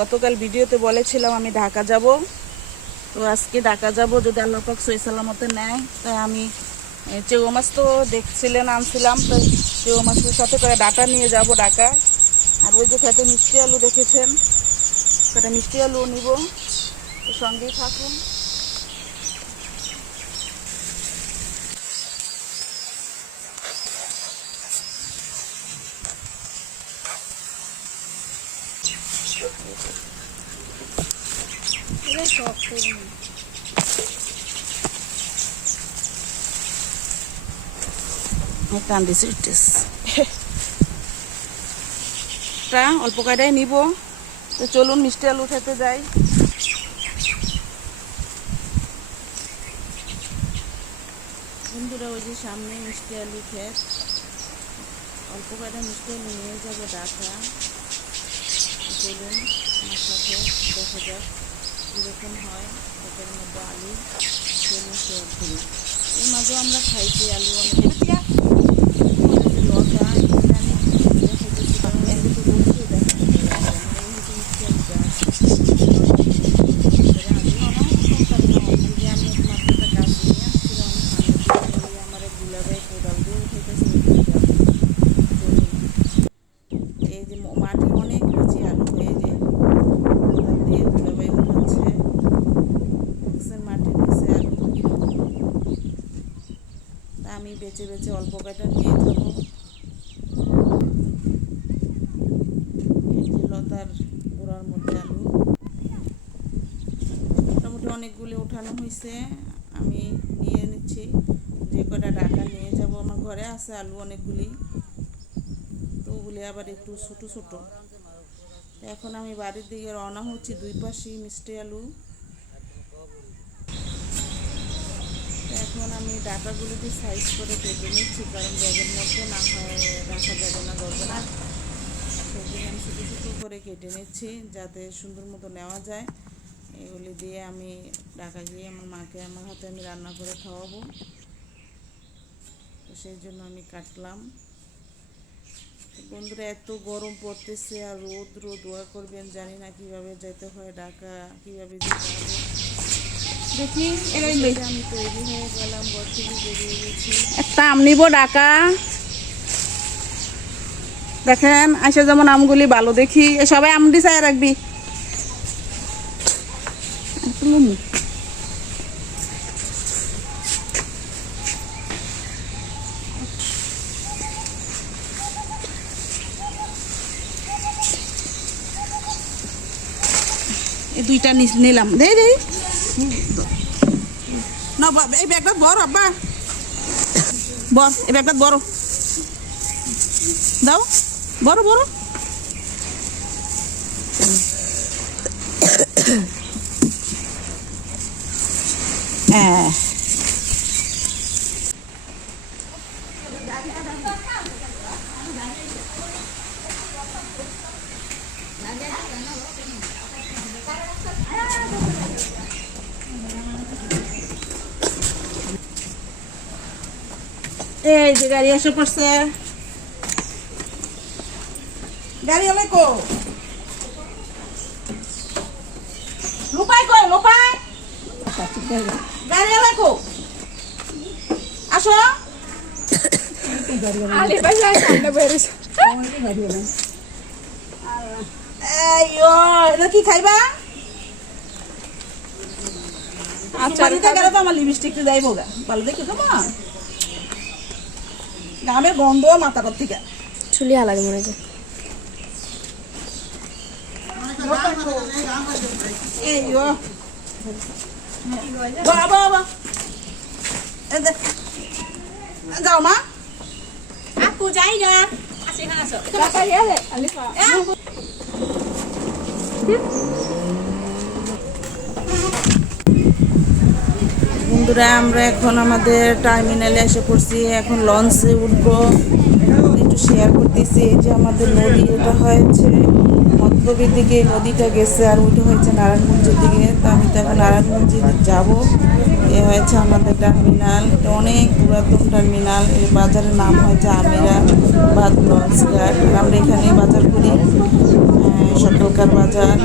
গতকাল ভিডিওতে বলেছিলাম আমি ঢাকা যাব, তো আজকে ঢাকা যাব যদি আল্লাহ পাক সহি সালামতে নেয়। তাই আমি চেউ মাছ তো দেখছিলেন আনছিলাম, তাই চেউ মাছের সাথে করে ডাটা নিয়ে যাব ঢাকা। আর ওই যে খেতে মিষ্টি আলু দেখেছেন, সেটা মিষ্টি আলু নিব, তো সঙ্গেই থাকুন। অল্প কয়টাই নিব, তো চলুন মিষ্টি আলু খেতে যাই। বন্ধুরা, ওই যে সামনে মিষ্টি আলু ক্ষেত, অল্প কয়টা মিষ্টি আলু নিয়ে যাবো ঢাকা। চলুন আমার সাথে দেখা যাক কীরকম হয়। ক্ষেতের মধ্যে আলু চলুন সব ঘুরি। এর মাঝেও আমরা খাইছি আলু অনেক লতা, এখানে আমি দেখাইতেছি কারণ এর তো বসেও দেখা এই হচ্ছে মিষ্টি আলু গাছ। আমার গুলাবাই কোদাল দিয়ে উঠাইতেছে। এই যে মাটি অনেক নিচে আলু, এই যে কোদাল দিয়ে গুলাবাই উঠাচ্ছে। মাটির নিচে আলু, তা আমি বেছে বেছে অল্প কয়টা নিয়ে যাবো। এই যে লতার গোড়ার মধ্যে আলু মোটামুটি অনেকগুলো উঠানো হয়েছে, আমি নিয়ে নিচ্ছি। যে কটা ঢাকা নিয়ে যাব, আমার ঘরে আছে আলু অনেকগুলি, তো ওগুলি আবার একটু ছোট ছোট। এখন আমি বাড়ির দিকে রওনা হচ্ছি, দুই পাশেই মিষ্টি আলু। এখন আমি ডাটাগুলোকে সাইজ করে কেটে নিচ্ছি, কারণ ব্যাগের মধ্যে না হয় রাখা যাবে না, ধরবে না। সেজন্য আমি ছোটো ছোটো করে কেটে নিচ্ছি যাতে সুন্দর মতো নেওয়া যায়। এগুলি দিয়ে আমি ঢাকা গিয়ে আমার মাকে আমার হাতে আমি রান্না করে খাওয়াবো, তো সেই জন্য আমি কাটলাম। বন্ধুরা, এত গরম পড়তেছে আর রোদ দোয়া করবেন, জানি না কিভাবে যেতে হয় ঢাকা, কিভাবে যেতে হবে। দেখি আমি তৈরি হয়ে গেলাম, ঘর থেকে বেরিয়ে গেছি। একটা আম নিব ঢাকা, দেখেন আসে যেমন আমগুলি ভালো দেখি, সবাই আম দি চাই রাখবি। এই দুইটা নিলাম, দেই দেই না, এই ব্যাগটা বড় আব্বা, বড় এই ব্যাগটা বড় দাও, বড় বড়। হ্যাঁ, এই যে গাড়ি এসে পড়ছে, গাড়ি হলে কো লোপাই কো লোপাই, গাড়ি হলে কো আসো। এটা কি খাইবা? আচ্ছা, আমার লিপস্টিকটা যাইব গা, ভালো দেখে খাবা। গামের গন্ধ মাথার থেকে চুলিয়া লাগে মনে হয়। যাও মা, aku যাই না আসে না আসো Kakak ya deh, Alifa. বন্ধুরা, আমরা এখন আমাদের টার্মিনালে এসে পড়ছি, এখন লঞ্চে উঠবো। একটু শেয়ার করতেছি, এই যে আমাদের নদী, এটা হয়েছে মতলবের দিকে নদীটা গেছে, আর ওইটা হয়েছে নারায়ণগঞ্জের দিকে। তো আমি তো এখন নারায়ণগঞ্জে যাব। এ হয়েছে আমাদের টার্মিনাল, এটা অনেক পুরাতন টার্মিনাল। এই বাজারের নাম হয়েছে আমিরা বাদ লঞ্চ ঘাট। আমরা এখানেই বাজার করি, সকালকার বাজার।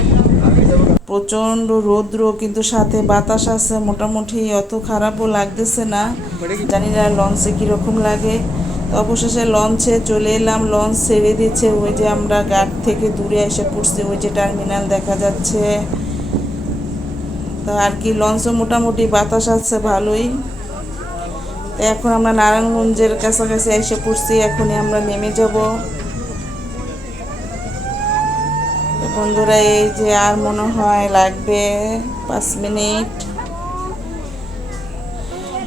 প্রচণ্ড রৌদ্র, কিন্তু সাথে বাতাস আছে মোটামুটি, অত খারাপও লাগতেছে না। জানি না লঞ্চে কীরকম লাগে। তো অবশেষে লঞ্চে চলে এলাম, লঞ্চ ছেড়ে দিচ্ছে। ওই যে আমরা ঘাট থেকে দূরে এসে পড়ছি, ওই যে টার্মিনাল দেখা যাচ্ছে। তো আর কি, লঞ্চে মোটামুটি বাতাস আছে ভালোই। তো এখন আমরা নারায়ণগঞ্জের কাছাকাছি এসে পড়ছি, এখনই আমরা নেমে যাব। তো বন্ধুরা, এই যে আর মনে হয় লাগবে 5 মিনিট।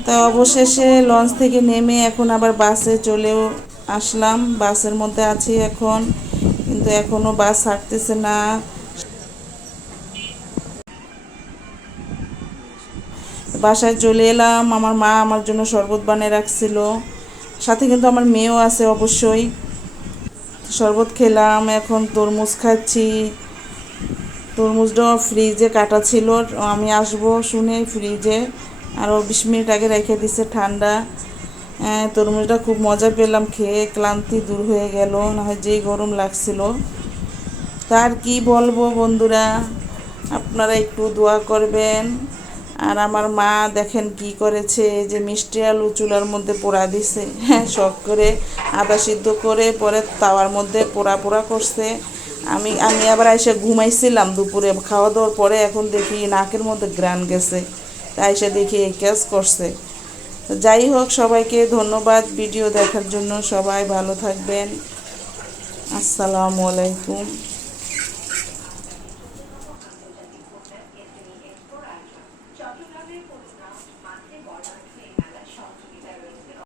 তো অবশেষে লঞ্চ থেকে নেমে এখন আবার বাসে চলেও আসলাম। বাসের মধ্যে আছি এখন, কিন্তু এখনো বাস ছাড়তেছে না। বাসায় চলে এলাম। আমার মা আমার জন্য শরবত বানিয়ে রাখছিল, সাথে কিন্তু আমার মেয়েও আছে অবশ্যই। শরবত খেলাম, এখন তরমুজ খাচ্ছি। তরমুজটাও ফ্রিজে কাটা ছিল, আমি আসবো শুনে ফ্রিজে আরও 20 মিনিট আগে রেখে দিছে ঠান্ডা। তরমুজটা খুব মজা পেলাম খেয়ে, ক্লান্তি দূর হয়ে গেল, না হয় যেই গরম লাগছিল। তার কি বলবো বন্ধুরা, আপনারা একটু দোয়া করবেন। আর আমার মা দেখেন কি করেছে, যে মিষ্টি আলু চুলার মধ্যে পোড়া দিছে, শখ করে আদা সিদ্ধ করে পরে তাওয়ার মধ্যে পোড়া পোড়া করছে। আমি আবার এসে ঘুমাইছিলাম দুপুরে খাওয়া দাওয়ার পরে, এখন দেখি নাকের মধ্যে গ্রান গেছে, তাই এসে দেখি এই কাজ করছে। তো যাই হোক, সবাইকে ধন্যবাদ ভিডিও দেখার জন্য। সবাই ভালো থাকবেন। আসসালামু আলাইকুম।